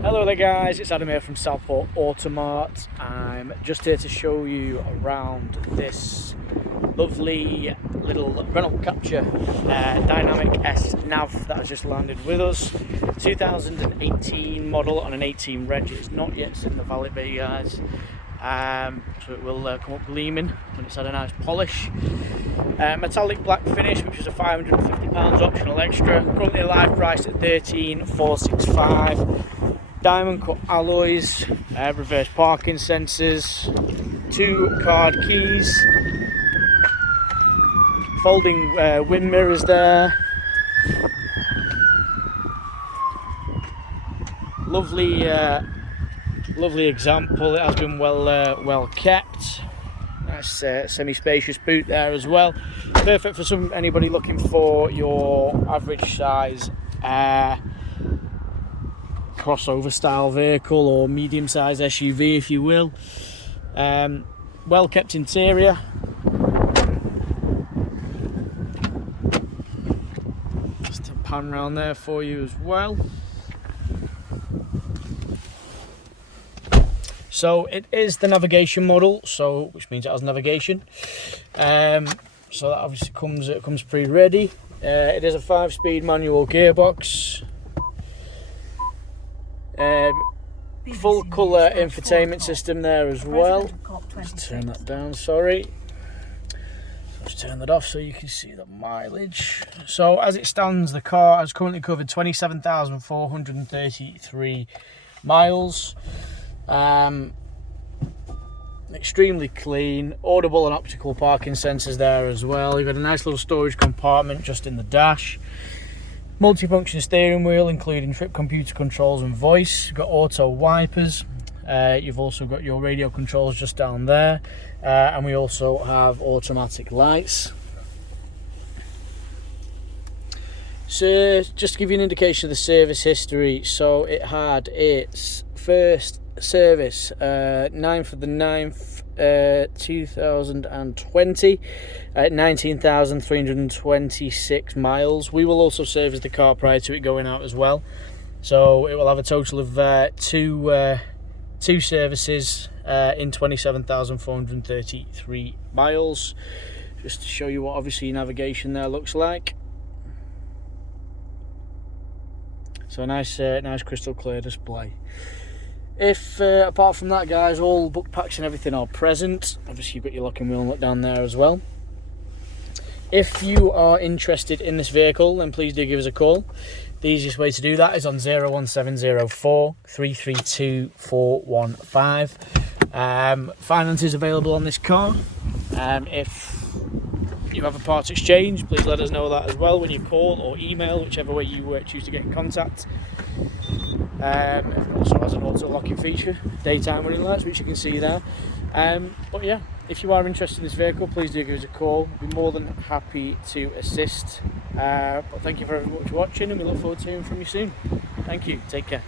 Hello there guys, it's Adam here from Southport Automart. I'm just here to show you around this lovely little Renault Captur Dynamique S Nav that has just landed with us. 2018 model on an 18 reg. It's not yet in the valet bay, guys. So it will come up gleaming when it's had a nice polish. Metallic black finish, which is a £550 optional extra. Currently live priced at $13,465. Diamond cut alloys, reverse parking sensors, 2 card keys, folding wind mirrors there. Lovely example. It has been well kept. Nice semi-spacious boot there as well. Perfect for anybody looking for your average size crossover style vehicle or medium size SUV, if you will. Well kept interior. Just a pan around there for you as well. So it is the navigation model, which means it has navigation. So that obviously comes pre-ready. It is a 5-speed manual gearbox. Full colour infotainment system there as well. Let's turn that down, sorry. Let's turn that off so you can see the mileage. So as it stands, the car has currently covered 27,433 miles. Extremely clean, audible and optical parking sensors there as well. You've got a nice little storage compartment just in the dash. Multifunction steering wheel, including trip computer controls and voice. You've got auto wipers. You've also got your radio controls just down there, and we also have automatic lights. So just to give you an indication of the service history, so it had its first service 9th of the 9th 2020 at 19,326 miles. We will also service the car prior to it going out as well, so it will have a total of two services in 27,433 miles. Just to show you what obviously navigation there looks like. So a nice crystal clear display. If apart from that, guys, all book packs and everything are present. Obviously you've got your locking wheel nut down there as well. If you are interested in this vehicle, then please do give us a call. The easiest way to do that is on 01704 332 415. Finance is available on this car. If you have a part exchange, please let us know that as well when you call or email, whichever way you choose to get in contact. It also has an auto locking feature, daytime running lights, which you can see there. But yeah, if you are interested in this vehicle, please do give us a call. We'll be more than happy to assist. But thank you very much for watching, and we look forward to hearing from you soon. Thank you, take care.